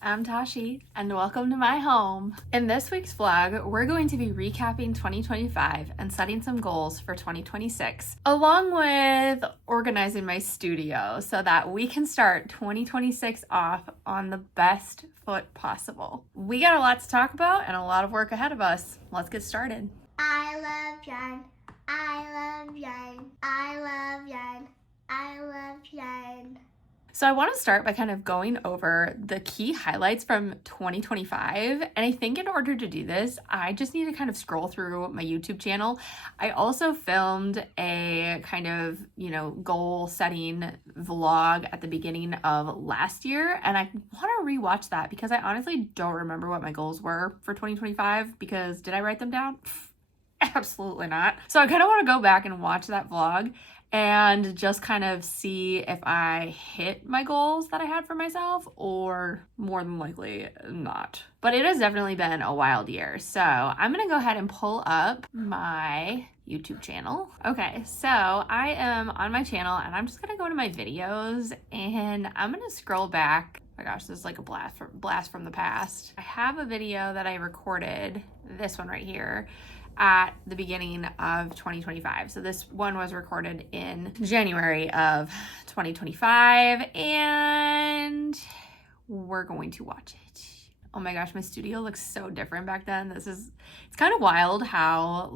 I'm Tashi, and welcome to my home. In this week's vlog, we're going to be recapping 2025 and setting some goals for 2026, along with organizing my studio so that we can start 2026 off on the best foot possible. We got a lot to talk about and a lot of work ahead of us. Let's get started. I love yarn. I love yarn. I love yarn. I love yarn. So I want to start by kind of going over the key highlights from 2025. And I think in order to do this, I just need to kind of scroll through my YouTube channel. I also filmed a kind of, goal setting vlog at the beginning of last year. And I want to rewatch that because I honestly don't remember what my goals were for 2025 because did I write them down? Absolutely not. So I kind of want to go back and watch that vlog and just kind of see if I hit my goals that I had for myself or more than likely not. But it has definitely been a wild year. So I'm going to go ahead and pull up my YouTube channel. Okay, so I am on my channel and I'm just going to go to my videos and I'm going to scroll back. Oh my gosh, this is like a blast from the past. I have a video that I recorded, this one right here, at the beginning of 2025. So this one was recorded in January of 2025 and we're going to watch it. Oh my gosh, my studio looks so different back then. It's kind of wild how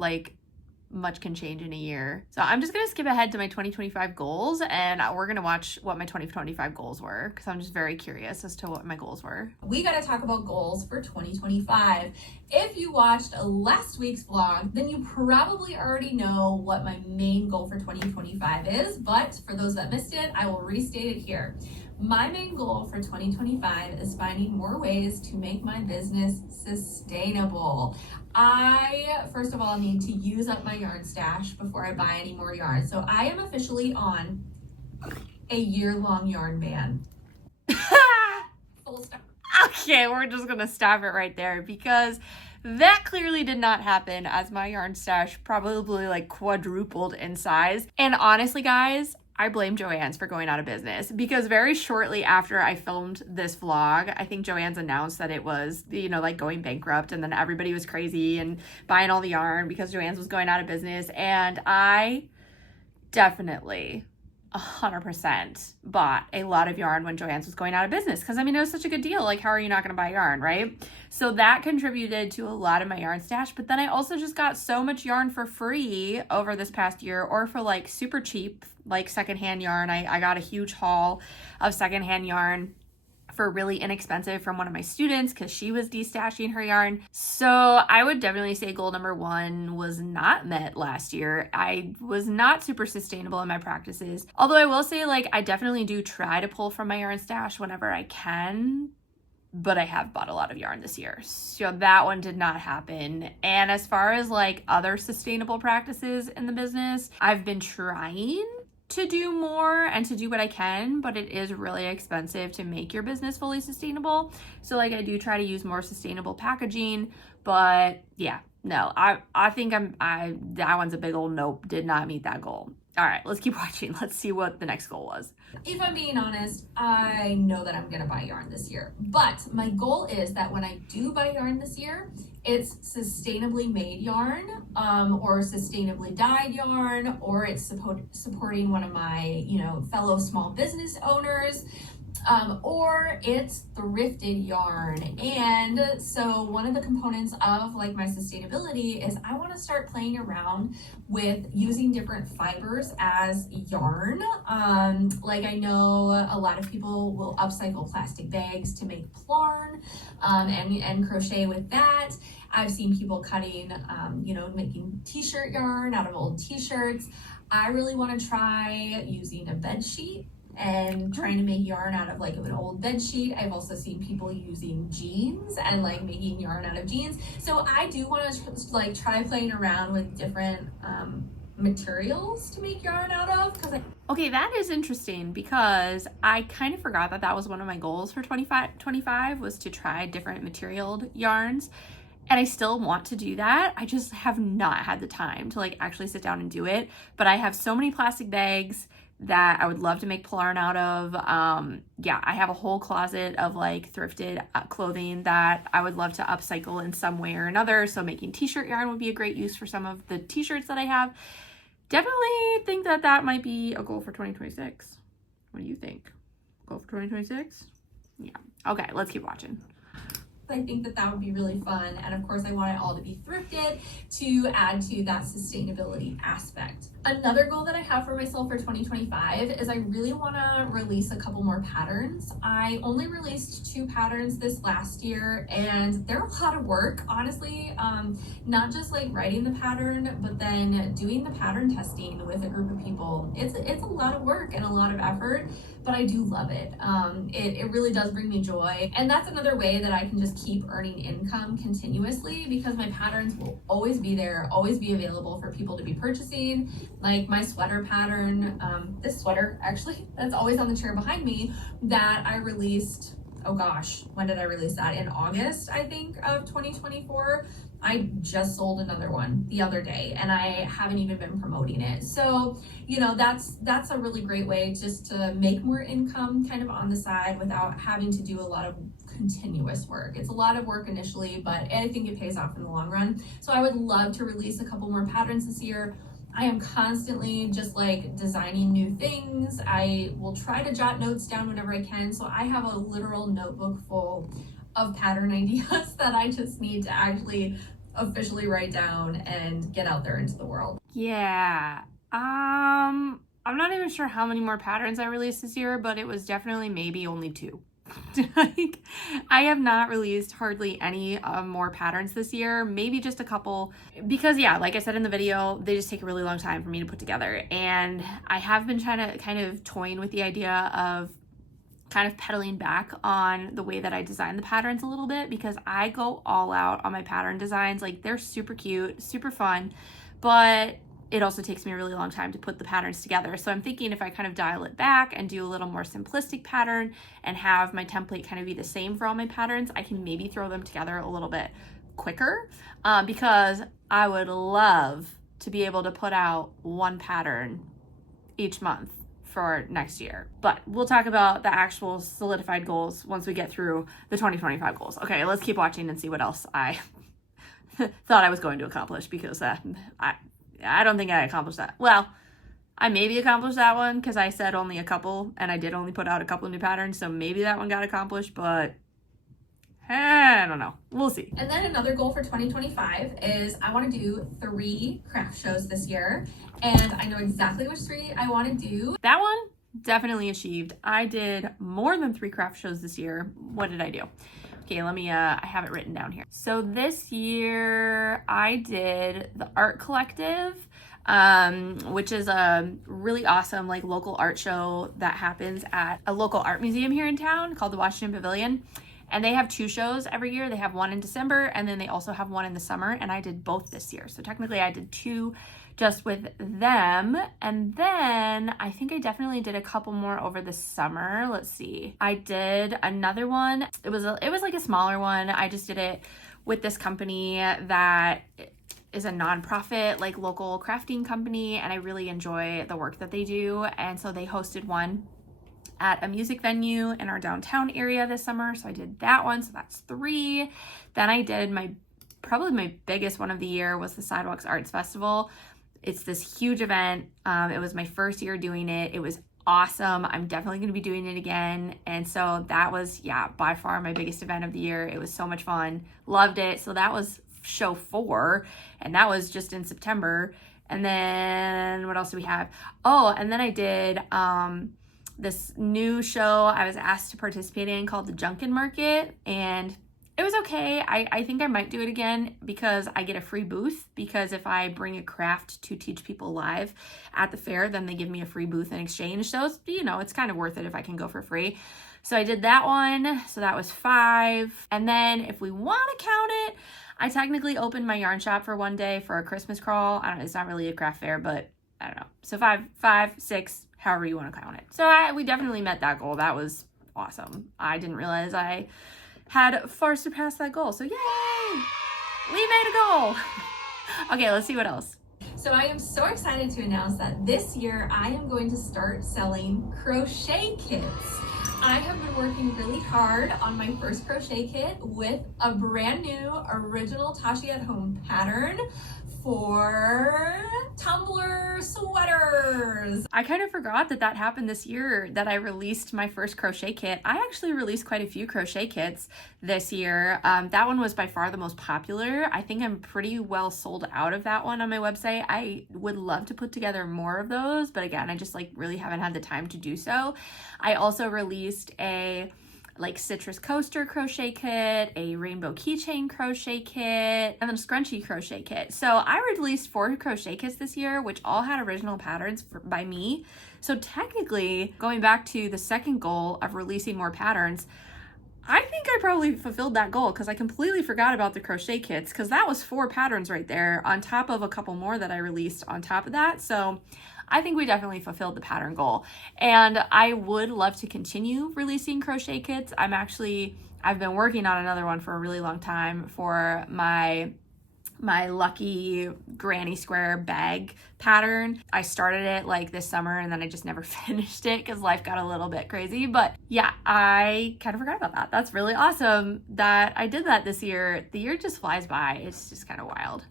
much can change in a year. So I'm just gonna skip ahead to my 2025 goals and we're gonna watch what my 2025 goals were because I'm just very curious as to what my goals were. We gotta talk about goals for 2025. If you watched last week's vlog, then you probably already know what my main goal for 2025 is, but for those that missed it, I will restate it here. My main goal for 2025 is finding more ways to make my business sustainable. I, first of all, need to use up my yarn stash before I buy any more yarn. So I am officially on a year-long yarn ban. Full stop. Okay, we're just gonna stop it right there because that clearly did not happen as my yarn stash probably quadrupled in size. And honestly, guys, I blame Joann's for going out of business because very shortly after I filmed this vlog, I think Joann's announced that it was, going bankrupt, and then everybody was crazy and buying all the yarn because Joann's was going out of business. And I definitely 100% bought a lot of yarn when Joann's was going out of business because it was such a good deal. How are you not going to buy yarn, right? So that contributed to a lot of my yarn stash. But then I also just got so much yarn for free over this past year, or for super cheap, secondhand yarn. I got a huge haul of secondhand yarn for really inexpensive from one of my students because she was destashing her yarn. So I would definitely say goal number one was not met last year. I was not super sustainable in my practices. Although I will say I definitely do try to pull from my yarn stash whenever I can, but I have bought a lot of yarn this year. So that one did not happen. And as far as other sustainable practices in the business, I've been trying to do more and to do what I can, but it is really expensive to make your business fully sustainable. So I do try to use more sustainable packaging, but yeah, no, I think that one's a big old nope, did not meet that goal. All right, let's keep watching. Let's see what the next goal was. If I'm being honest, I know that I'm gonna buy yarn this year, but my goal is that when I do buy yarn this year, it's sustainably made yarn, or sustainably dyed yarn, or it's supporting one of my, fellow small business owners, or it's thrifted yarn. And so one of the components of my sustainability is I want to start playing around with using different fibers as yarn. I know a lot of people will upcycle plastic bags to make plarn, and crochet with that. I've seen people cutting, making t-shirt yarn out of old t-shirts. I really want to try using a bed sheet and trying to make yarn out of an old bed sheet. I've also seen people using jeans and making yarn out of jeans. So I do want to try playing around with different materials to make yarn out of Okay, that is interesting because I kind of forgot that was one of my goals for 2025 was to try different materialed yarns. And I still want to do that. I just have not had the time to actually sit down and do it. But I have so many plastic bags that I would love to make yarn out of. Yeah, I have a whole closet of like thrifted clothing that I would love to upcycle in some way or another. So making t-shirt yarn would be a great use for some of the t-shirts that I have. Definitely think that that might be a goal for 2026. What do you think? Goal for 2026? Yeah. Okay, let's keep watching. I think that that would be really fun. And of course, I want it all to be thrifted to add to that sustainability aspect. Another goal that I have for myself for 2025 is I really want to release a couple more patterns. I only released 2 patterns this last year, and they're a lot of work, honestly. Not just like writing the pattern, but then doing the pattern testing with a group of people. It's a lot of work and a lot of effort, but I do love it. It really does bring me joy. And that's another way that I can just keep earning income continuously, because my patterns will always be there, always be available for people to be purchasing. Like my sweater pattern, this sweater actually, that's always on the chair behind me, that I released, oh gosh, when did I release that? In August, I think, of 2024. I just sold another one the other day, and I haven't even been promoting it. So, you know, that's a really great way just to make more income kind of on the side without having to do a lot of continuous work. It's a lot of work initially, but I think it pays off in the long run. So I would love to release a couple more patterns this year. I am constantly just like designing new things. I will try to jot notes down whenever I can. So I have a literal notebook full of pattern ideas that I just need to actually officially write down and get out there into the world. Yeah. I'm not even sure how many more patterns I released this year, but it was definitely maybe only 2. Like, I have not released hardly any more patterns this year, maybe just a couple, because yeah, like I said in the video, they just take a really long time for me to put together. And I have been trying to kind of toying with the idea of kind of pedaling back on the way that I design the patterns a little bit, because I go all out on my pattern designs. Like, they're super cute, super fun, but it also takes me a really long time to put the patterns together. So I'm thinking if I kind of dial it back and do a little more simplistic pattern and have my template kind of be the same for all my patterns, I can maybe throw them together a little bit quicker, because I would love to be able to put out one pattern each month for next year. But we'll talk about the actual solidified goals once we get through the 2025 goals. Okay, let's keep watching and see what else I thought I was going to accomplish, because I don't think I accomplished that. Well, I maybe accomplished that one because I said only a couple, and I did only put out a couple new patterns, so maybe that one got accomplished, but I don't know. We'll see. And then another goal for 2025 is I want to do 3 craft shows this year, and I know exactly which 3 I want to do. That one definitely achieved. I did more than 3 craft shows this year. What did I do? Okay, let me, I have it written down here. So this year I did the Art Collective, which is a really awesome like local art show that happens at a local art museum here in town called the Washington Pavilion. And they have 2 shows every year. They have one in December, and then they also have one in the summer, and I did both this year. So technically I did 2 just with them. And then I think I definitely did a couple more over the summer. Let's see. I did another one. It was like a smaller one. I just did it with this company that is a nonprofit, like local crafting company, and I really enjoy the work that they do. And so they hosted one at a music venue in our downtown area this summer. So I did that one. So that's 3. Then I did probably my biggest one of the year was the Sidewalks Arts Festival. It's this huge event. It was my first year doing it. It was awesome. I'm definitely going to be doing it again. And so that was, yeah, by far my biggest event of the year. It was so much fun. Loved it. So that was show 4, and that was just in September. And then what else do we have? Oh, and then I did this new show I was asked to participate in called the Junkin Market, and it was okay. I think I might do it again because I get a free booth, because if I bring a craft to teach people live at the fair, then they give me a free booth in exchange. So it's, you know, it's kind of worth it if I can go for free. So I did that one. So that was 5. And then if we want to count it, I technically opened my yarn shop for one day for a Christmas crawl. I don't know, it's not really a craft fair, but I don't know. So 5, 6, however you want to count it. So we definitely met that goal. That was awesome. I didn't realize I had far surpassed that goal. So yay! We made a goal! Okay, let's see what else. So I am so excited to announce that this year I am going to start selling crochet kits. I have been working really hard on my first crochet kit with a brand new original Tashi at home pattern for tumbler sweaters. I kind of forgot that that happened this year, that I released my first crochet kit. I actually released quite a few crochet kits this year. That one was by far the most popular. I think I'm pretty well sold out of that one on my website. I would love to put together more of those, but again, I just like really haven't had the time to do so. I also released a like citrus coaster crochet kit, a rainbow keychain crochet kit, and then a scrunchie crochet kit. So I released 4 crochet kits this year, which all had original patterns by me. So technically, going back to the second goal of releasing more patterns, I think I probably fulfilled that goal because I completely forgot about the crochet kits, because that was 4 patterns right there on top of a couple more that I released on top of that. So I think we definitely fulfilled the pattern goal, and I would love to continue releasing crochet kits. I've been working on another one for a really long time for my lucky granny square bag pattern. I started it like this summer and then I just never finished it because life got a little bit crazy. But yeah, I kind of forgot about that. That's really awesome that I did that this year. The year just flies by. It's just kind of wild.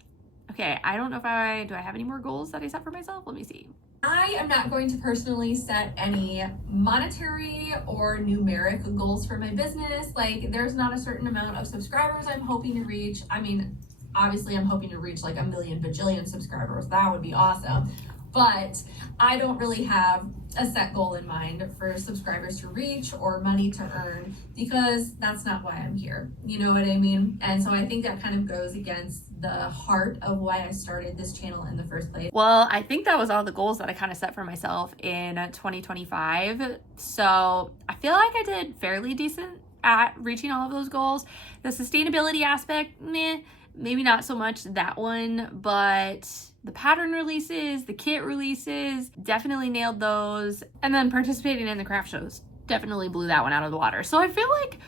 Okay, I don't know if do I have any more goals that I set for myself? Let me see. I am not going to personally set any monetary or numeric goals for my business. Like, there's not a certain amount of subscribers I'm hoping to reach. I mean, obviously I'm hoping to reach like a million bajillion subscribers. That would be awesome. But I don't really have a set goal in mind for subscribers to reach or money to earn, because that's not why I'm here. You know what I mean? And so I think that kind of goes against the heart of why I started this channel in the first place. Well, I think that was all the goals that I kind of set for myself in 2025. So I feel like I did fairly decent at reaching all of those goals. The sustainability aspect, maybe not so much that one, but the pattern releases, the kit releases, definitely nailed those. And then participating in the craft shows, definitely blew that one out of the water. So I feel like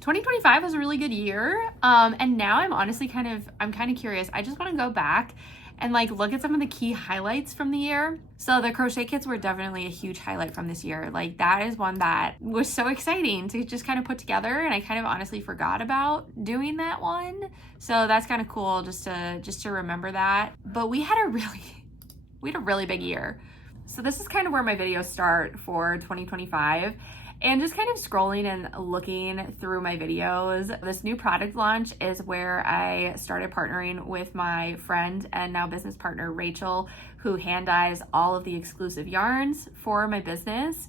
2025 was a really good year. And now I'm honestly kind of curious. I just want to go back and like look at some of the key highlights from the year. So the crochet kits were definitely a huge highlight from this year. Like, that is one that was so exciting to just kind of put together, and I kind of honestly forgot about doing that one. So that's kind of cool just to remember that. But we had a really big year. So this is kind of where my videos start for 2025. And just kind of scrolling and looking through my videos, this new product launch is where I started partnering with my friend and now business partner, Rachel, who hand dyes all of the exclusive yarns for my business.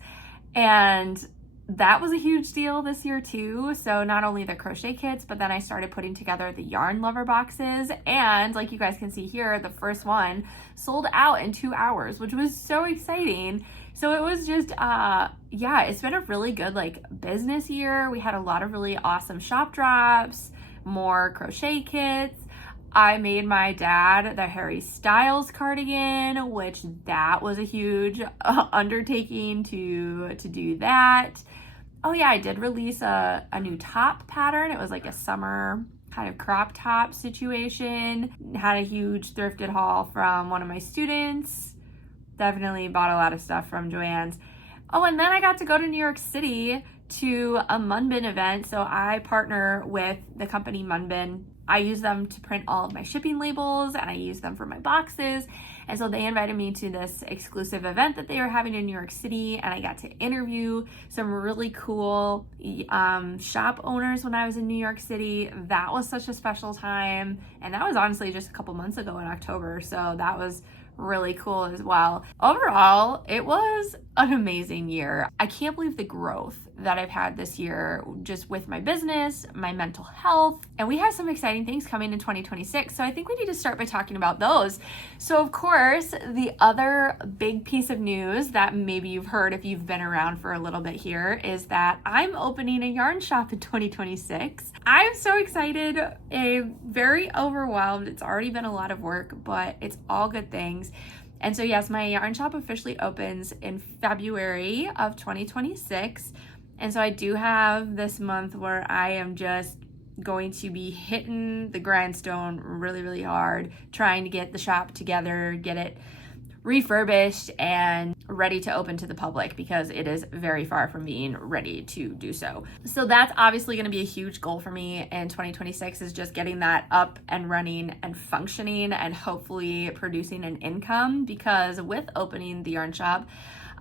And that was a huge deal this year too. So not only the crochet kits, but then I started putting together the yarn lover boxes. And like you guys can see here, the first one sold out in 2 hours, which was so exciting. So it was just, it's been a really good like business year. We had a lot of really awesome shop drops, more crochet kits. I made my dad the Harry Styles cardigan, which that was a huge undertaking to do that. Oh yeah, I did release a new top pattern. It was like a summer kind of crop top situation. Had a huge thrifted haul from one of my students. Definitely bought a lot of stuff from Joann's. Oh, and then I got to go to New York City to a Munbin event. So I partner with the company Munbin. I use them to print all of my shipping labels, and I use them for my boxes. And so they invited me to this exclusive event that they were having in New York City, and I got to interview some really cool shop owners when I was in New York City. That was such a special time, and that was honestly just a couple months ago in October, so that was really cool as well. Overall, it was an amazing year. I can't believe the growth that I've had this year just with my business, my mental health, and we have some exciting things coming in 2026. So I think we need to start by talking about those. So of course, the other big piece of news that maybe you've heard if you've been around for a little bit here is that I'm opening a yarn shop in 2026. I'm so excited, very overwhelmed. It's already been a lot of work, but it's all good things. And so yes, my yarn shop officially opens in February of 2026. And so I do have this month where I am just going to be hitting the grindstone really, really hard, trying to get the shop together, get it refurbished and ready to open to the public, because it is very far from being ready to do so. So that's obviously going to be a huge goal for me in 2026, is just getting that up and running and functioning and hopefully producing an income, because with opening the yarn shop,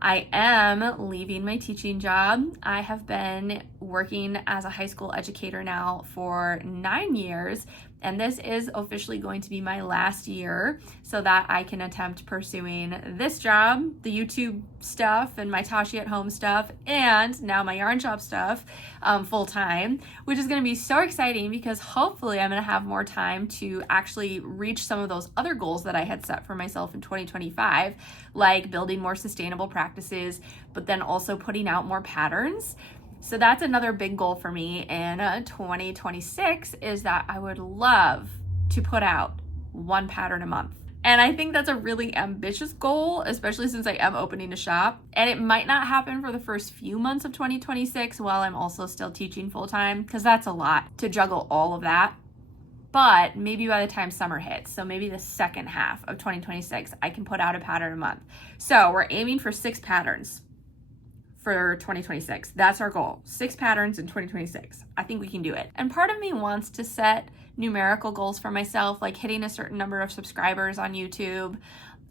I am leaving my teaching job. I have been working as a high school educator now for 9 years, and this is officially going to be my last year so that I can attempt pursuing this job, the YouTube stuff and my Tashi at home stuff, and now my yarn shop stuff full time, which is going to be so exciting, because hopefully I'm going to have more time to actually reach some of those other goals that I had set for myself in 2025, like building more sustainable practices, but then also putting out more patterns. So that's another big goal for me in 2026, is that I would love to put out one pattern a month. And I think that's a really ambitious goal, especially since I am opening a shop. And it might not happen for the first few months of 2026 while I'm also still teaching full time, because that's a lot to juggle all of that. But maybe by the time summer hits, so maybe the second half of 2026, I can put out a pattern a month. So we're aiming for 6 patterns for 2026. That's our goal. 6 patterns in 2026. I think we can do it. And part of me wants to set numerical goals for myself, like hitting a certain number of subscribers on YouTube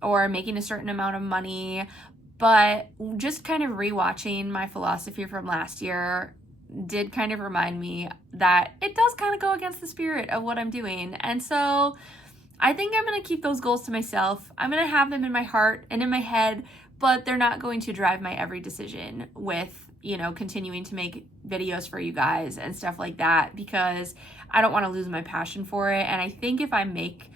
or making a certain amount of money. But just kind of rewatching my philosophy from last year did kind of remind me that it does kind of go against the spirit of what I'm doing. And so I think I'm going to keep those goals to myself. I'm going to have them in my heart and in my head, but they're not going to drive my every decision with, continuing to make videos for you guys and stuff like that, because I don't want to lose my passion for it. And I think if I make,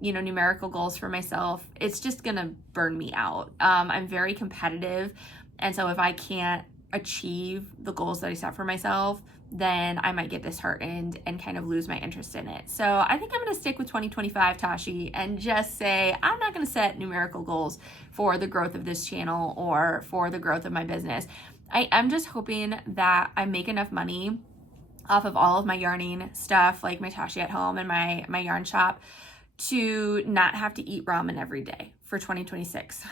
numerical goals for myself, it's just going to burn me out. I'm very competitive. And so if I can't achieve the goals that I set for myself, then I might get disheartened and kind of lose my interest in it. So I think I'm going to stick with 2025 Tashi and just say I'm not going to set numerical goals for the growth of this channel or for the growth of my business. I am just hoping that I make enough money off of all of my yarning stuff, like my Tashi at home and my yarn shop, to not have to eat ramen every day for 2026.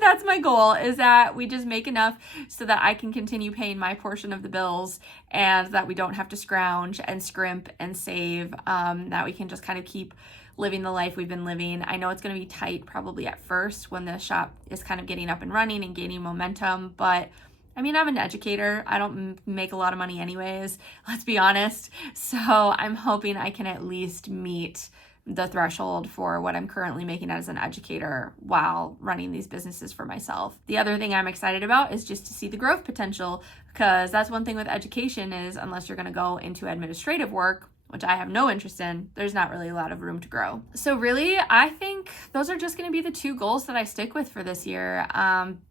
That's my goal, is that we just make enough so that I can continue paying my portion of the bills, and that we don't have to scrounge and scrimp and save, that we can just kind of keep living the life we've been living. I know it's going to be tight probably at first when the shop is kind of getting up and running and gaining momentum, but I'm an educator. I don't make a lot of money anyways, let's be honest. So I'm hoping I can at least meet the threshold for what I'm currently making as an educator while running these businesses for myself. The other thing I'm excited about is just to see the growth potential, because that's one thing with education, is unless you're going to go into administrative work, which I have no interest in, there's not really a lot of room to grow. So really, I think those are just going to be the 2 goals that I stick with for this year.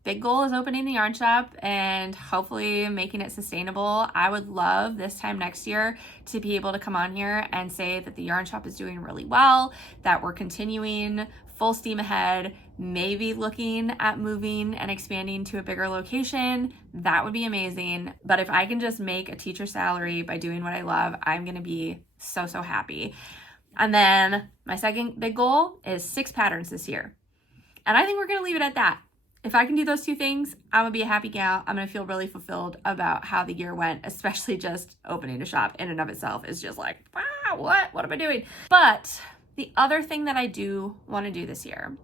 Big goal is opening the yarn shop and hopefully making it sustainable. I would love this time next year to be able to come on here and say that the yarn shop is doing really well, that we're continuing full steam ahead, maybe looking at moving and expanding to a bigger location. That would be amazing. But if I can just make a teacher salary by doing what I love, I'm going to be so happy. And then my second big goal is 6 patterns this year. And I think we're going to leave it at that. If I can do those 2 things, I'm going to be a happy gal. I'm going to feel really fulfilled about how the year went, especially just opening a shop in and of itself is just like, wow, what am I doing? But the other thing that I do want to do this year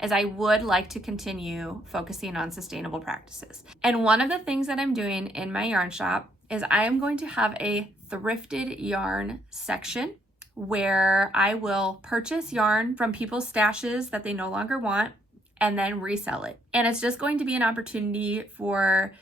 is I would like to continue focusing on sustainable practices. And one of the things that I'm doing in my yarn shop is I am going to have a thrifted yarn section where I will purchase yarn from people's stashes that they no longer want and then resell it. And it's just going to be an opportunity for,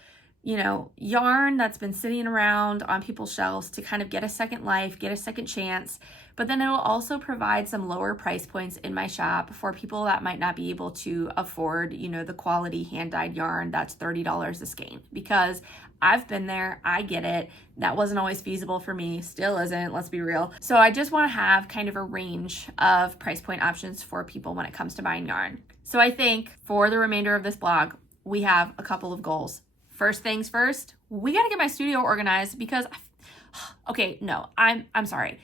yarn that's been sitting around on people's shelves to kind of get a second life, get a second chance. But then it'll also provide some lower price points in my shop for people that might not be able to afford, the quality hand-dyed yarn that's $30 a skein. Because I've been there, I get it. That wasn't always feasible for me, still isn't, let's be real. So I just want to have kind of a range of price point options for people when it comes to buying yarn. So I think for the remainder of this blog, we have a couple of goals. First things first, we got to get my studio organized, because Okay, no, I'm sorry.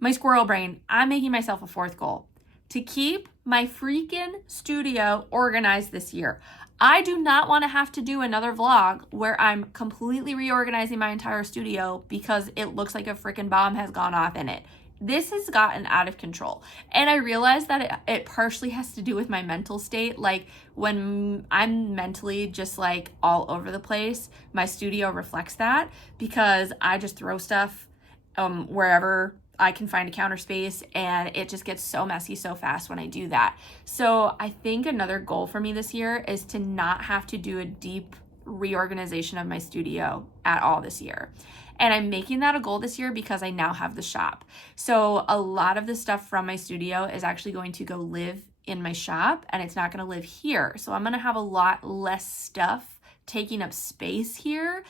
My squirrel brain, I'm making myself a fourth goal. To keep my freaking studio organized this year. I do not want to have to do another vlog where I'm completely reorganizing my entire studio because it looks like a freaking bomb has gone off in it. This has gotten out of control. And I realize that it partially has to do with my mental state. Like when I'm mentally just like all over the place, my studio reflects that because I just throw stuff wherever I can find a counter space, and it just gets so messy so fast when I do that. So I think another goal for me this year is to not have to do a deep reorganization of my studio at all this year. And I'm making that a goal this year because I now have the shop. So a lot of the stuff from my studio is actually going to go live in my shop, and it's not going to live here. So I'm going to have a lot less stuff taking up space here.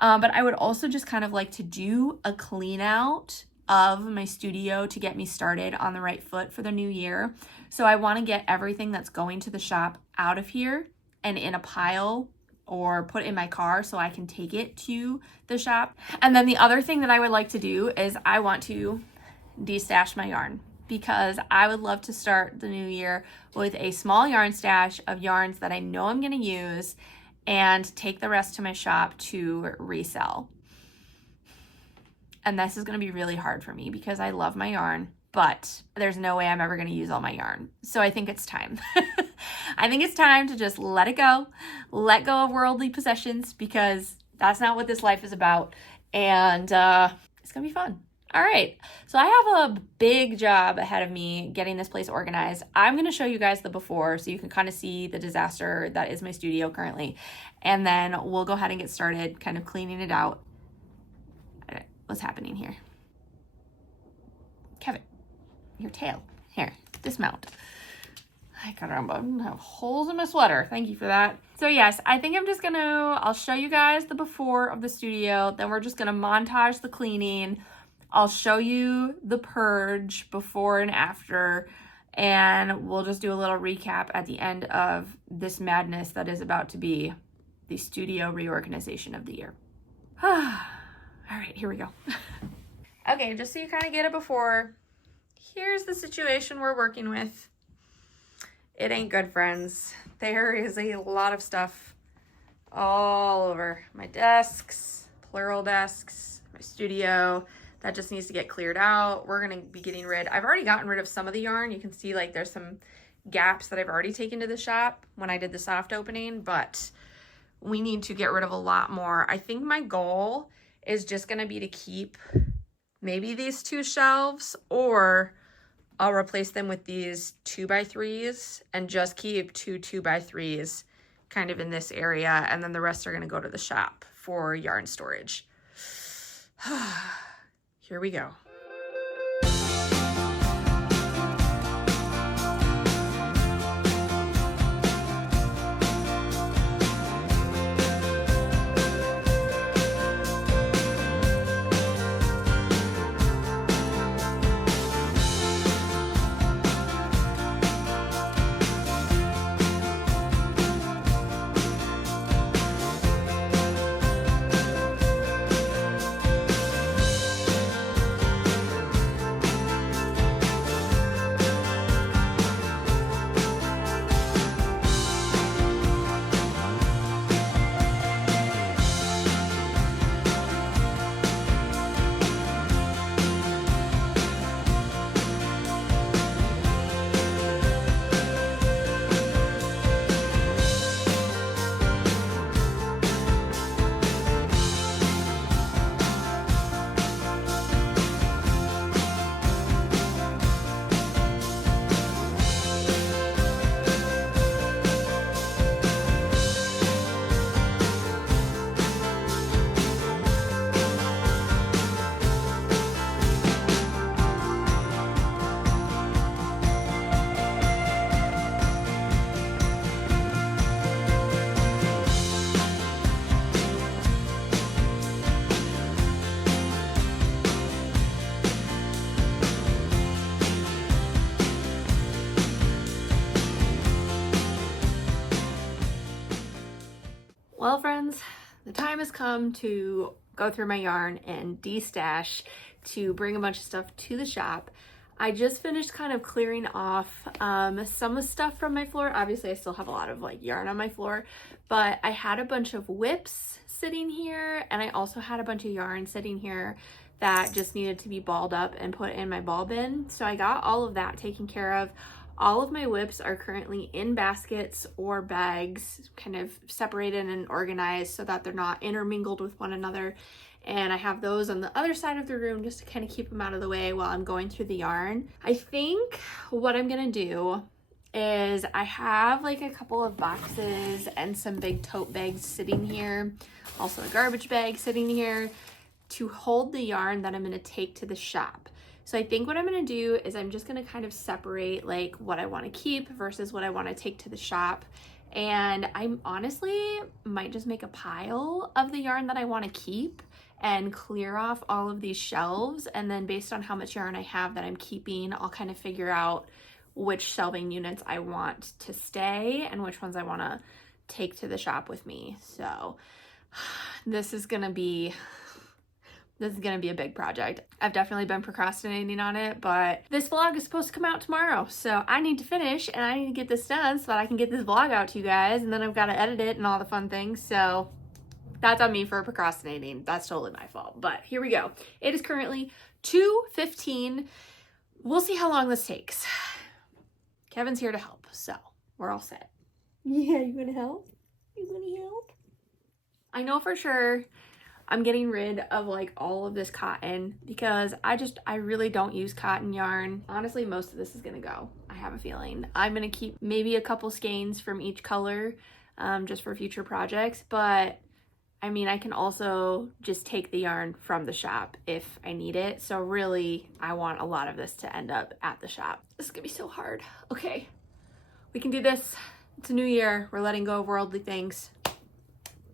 But I would also just kind of like to do a clean out of my studio to get me started on the right foot for the new year. So I want to get everything that's going to the shop out of here and in a pile or put in my car so I can take it to the shop. And then the other thing that I would like to do is I want to destash my yarn, because I would love to start the new year with a small yarn stash of yarns that I know I'm going to use and take the rest to my shop to resell. And this is going to be really hard for me because I love my yarn, but there's no way I'm ever going to use all my yarn. So I think it's time. I think it's time to just let it go, let go of worldly possessions, because that's not what this life is about. And it's going to be fun. All right. So I have a big job ahead of me getting this place organized. I'm going to show you guys the before so you can kind of see the disaster that is my studio currently. And then we'll go ahead and get started kind of cleaning it out. What's happening here? Kevin, your tail. Here, dismount. Ay, caramba, I have holes in my sweater. Thank you for that. So yes, I think I'm just I'll show you guys the before of the studio. Then we're just gonna montage the cleaning. I'll show you the purge before and after. And we'll just do a little recap at the end of this madness that is about to be the studio reorganization of the year. All right, here we go. Okay, just so you kind of get it before, here's the situation we're working with. It ain't good, friends. There is a lot of stuff all over my desks, plural desks, my studio. That just needs to get cleared out. We're gonna be getting I've already gotten rid of some of the yarn. You can see like there's some gaps that I've already taken to the shop when I did the soft opening, but we need to get rid of a lot more. I think my goal is just gonna be to keep maybe these 2 shelves, or I'll replace them with these 2x3s and just keep 2 2x3s kind of in this area, and then the rest are gonna go to the shop for yarn storage. Here we go. Well, friends, the time has come to go through my yarn and destash to bring a bunch of stuff to the shop. I just finished kind of clearing off some of stuff from my floor. Obviously, I still have a lot of like yarn on my floor, but I had a bunch of whips sitting here, and I also had a bunch of yarn sitting here that just needed to be balled up and put in my ball bin. So I got all of that taken care of. All of my whips are currently in baskets or bags, kind of separated and organized so that they're not intermingled with one another. And I have those on the other side of the room just to kind of keep them out of the way while I'm going through the yarn. I think what I'm gonna do is I have like a couple of boxes and some big tote bags sitting here, also a garbage bag sitting here to hold the yarn that I'm gonna take to the shop. So I think what I'm gonna do is I'm just gonna kind of separate like what I wanna keep versus what I wanna take to the shop. And I honestly might just make a pile of the yarn that I wanna keep and clear off all of these shelves. And then based on how much yarn I have that I'm keeping, I'll kind of figure out which shelving units I want to stay and which ones I wanna take to the shop with me. So this is gonna be a big project. I've definitely been procrastinating on it, but this vlog is supposed to come out tomorrow. So I need to finish and I need to get this done so that I can get this vlog out to you guys, and then I've got to edit it and all the fun things. So that's on me for procrastinating. That's totally my fault, but here we go. It is currently 2:15. We'll see how long this takes. Kevin's here to help, so we're all set. Yeah, you gonna help? You gonna help? I know for sure I'm getting rid of like all of this cotton because I really don't use cotton yarn. Honestly, most of this is gonna go. I have a feeling. I'm gonna keep maybe a couple skeins from each color just for future projects, but I mean, I can also just take the yarn from the shop if I need it. So really, I want a lot of this to end up at the shop. This is gonna be so hard. Okay, we can do this. It's a new year. We're letting go of worldly things.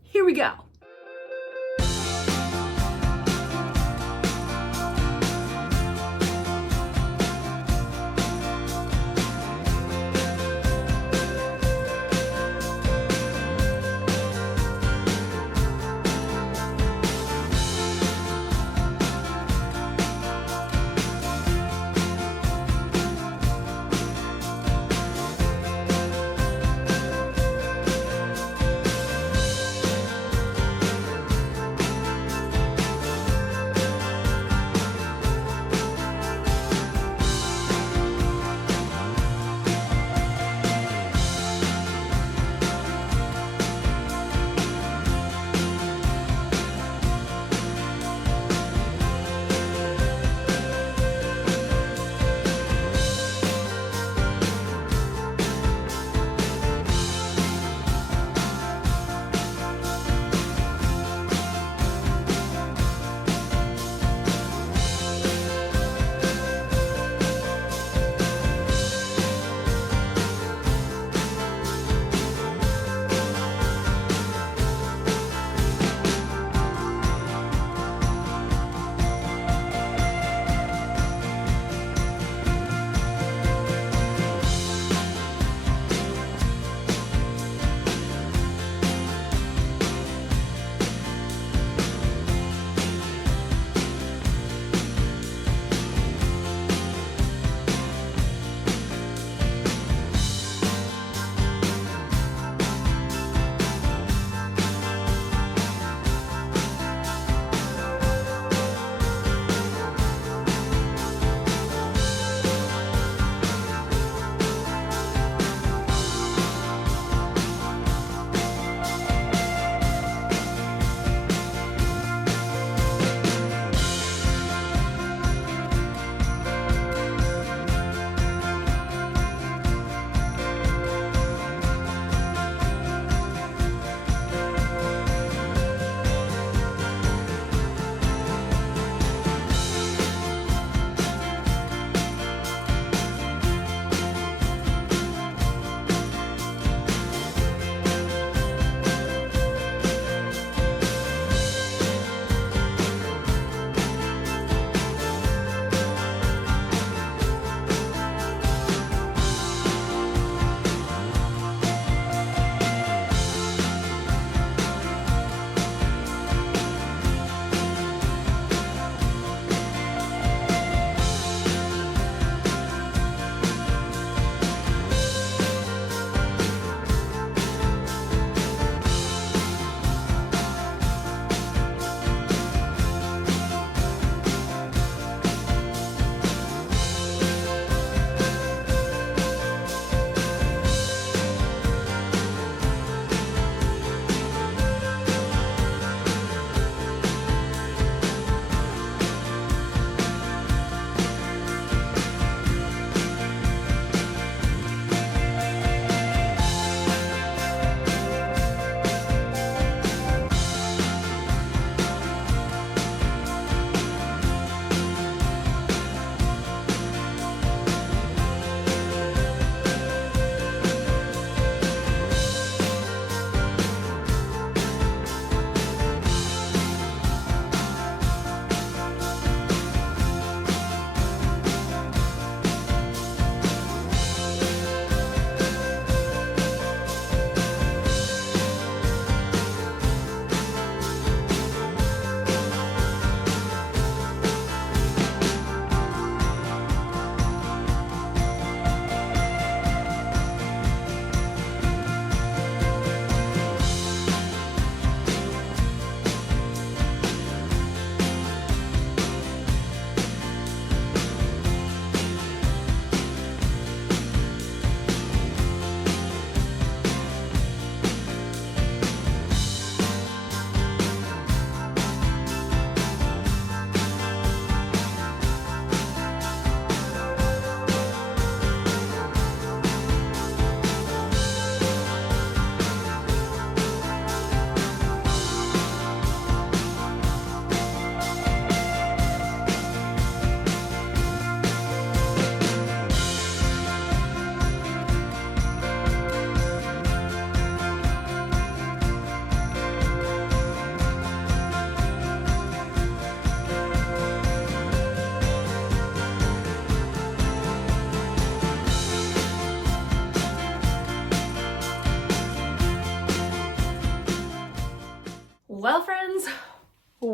Here we go.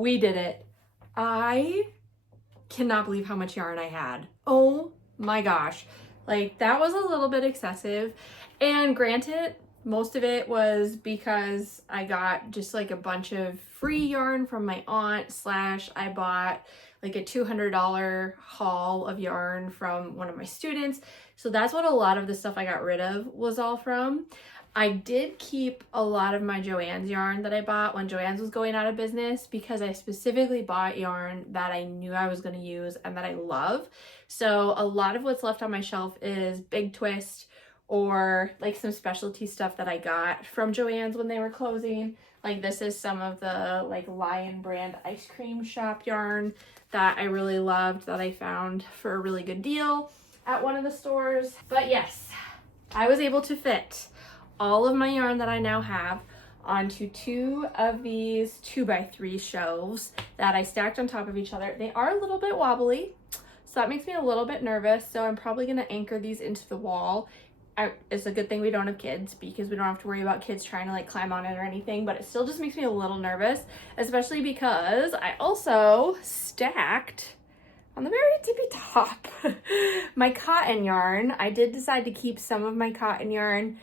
we did it. I cannot believe how much yarn I had. Oh my gosh. Like, that was a little bit excessive. And granted, most of it was because I got just like a bunch of free yarn from my aunt, slash I bought like a $200 haul of yarn from one of my students. So that's what a lot of the stuff I got rid of was all from. I did keep a lot of my Joann's yarn that I bought when Joann's was going out of business, because I specifically bought yarn that I knew I was going to use and that I love. So a lot of what's left on my shelf is Big Twist, or like some specialty stuff that I got from Joann's when they were closing. Like, this is some of the like Lion brand ice cream shop yarn that I really loved, that I found for a really good deal at one of the stores. But yes, I was able to fit all of my yarn that I now have onto 2 of these 2x3 shelves that I stacked on top of each other. They are a little bit wobbly, so that makes me a little bit nervous. So I'm probably going to anchor these into the wall. It's a good thing we don't have kids, because we don't have to worry about kids trying to like climb on it or anything, but it still just makes me a little nervous, especially because I also stacked on the very tippy top my cotton yarn. I did decide to keep some of my cotton yarn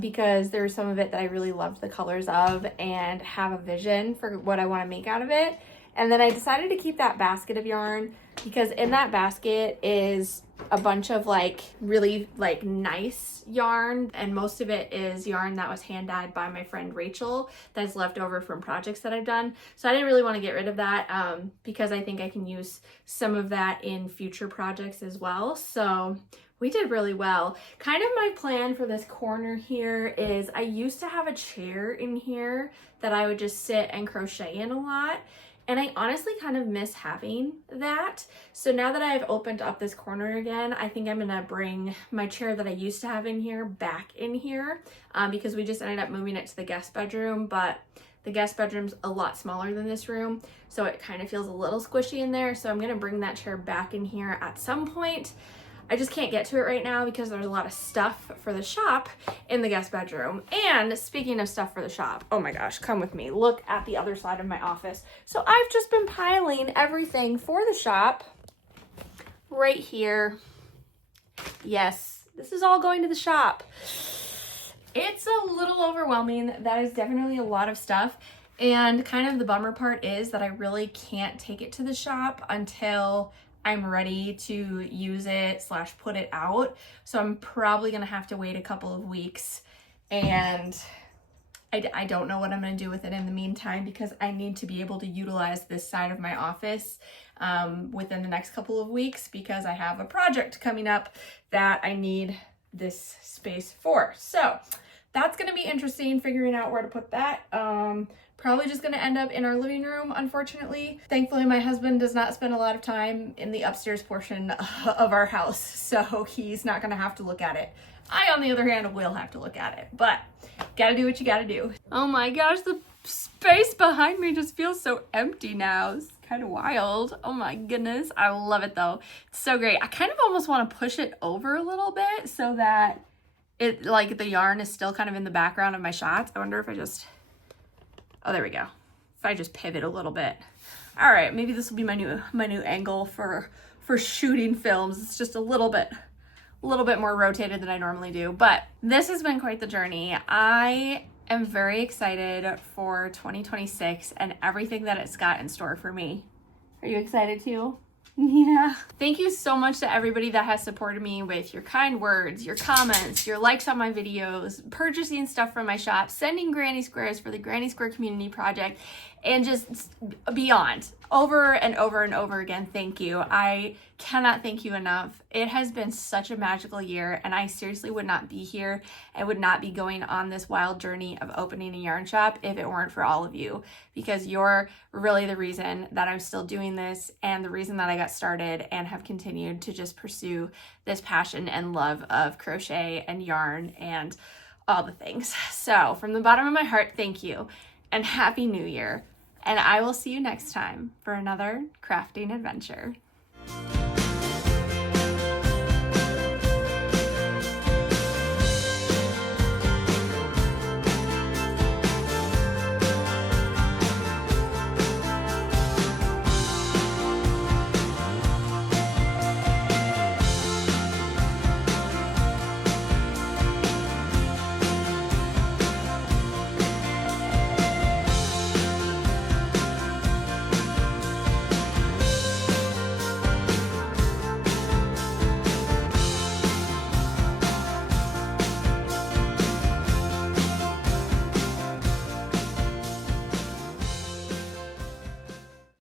because there's some of it that I really loved the colors of and have a vision for what I want to make out of it. And then I decided to keep that basket of yarn, because in that basket is a bunch of like really like nice yarn, and most of it is yarn that was hand dyed by my friend Rachel that's left over from projects that I've done. So I didn't really want to get rid of that because I think I can use some of that in future projects as well. So we did really well. Kind of my plan for this corner here is, I used to have a chair in here that I would just sit and crochet in a lot. And I honestly kind of miss having that. So now that I've opened up this corner again, I think I'm gonna bring my chair that I used to have in here back in here because we just ended up moving it to the guest bedroom, but the guest bedroom's a lot smaller than this room, so it kind of feels a little squishy in there. So I'm gonna bring that chair back in here at some point. I just can't get to it right now because there's a lot of stuff for the shop in the guest bedroom. And speaking of stuff for the shop, oh my gosh, come with me. Look at the other side of my office. So I've just been piling everything for the shop right here. Yes, this is all going to the shop. It's a little overwhelming. That is definitely a lot of stuff. And kind of the bummer part is that I really can't take it to the shop until I'm ready to use it / put it out. So I'm probably gonna have to wait a couple of weeks, and I don't know what I'm gonna do with it in the meantime, because I need to be able to utilize this side of my office within the next couple of weeks, because I have a project coming up that I need this space for. So that's gonna be interesting, figuring out where to put that. Probably just gonna end up in our living room, unfortunately. Thankfully, my husband does not spend a lot of time in the upstairs portion of our house, so he's not gonna have to look at it. I, on the other hand, will have to look at it, but gotta do what you gotta do. Oh my gosh, the space behind me just feels so empty now. It's kind of wild. Oh my goodness. I love it though. It's so great. I kind of almost want to push it over a little bit so that it, like, the yarn is still kind of in the background of my shots. I wonder if I just... Oh, there we go. If I just pivot a little bit. All right, maybe this will be my new angle for shooting films. It's just a little bit more rotated than I normally do, but this has been quite the journey. I am very excited for 2026 and everything that it's got in store for me. Are you excited too? Yeah. Thank you so much to everybody that has supported me with your kind words, your comments, your likes on my videos, purchasing stuff from my shop, sending granny squares for the Granny Square Community Project, and just beyond. Over and over and over again, thank you. I cannot thank you enough. It has been such a magical year, and I seriously would not be here and would not be going on this wild journey of opening a yarn shop if it weren't for all of you, because you're really the reason that I'm still doing this and the reason that I got started and have continued to just pursue this passion and love of crochet and yarn and all the things. So from the bottom of my heart, thank you and Happy New Year. And I will see you next time for another crafting adventure.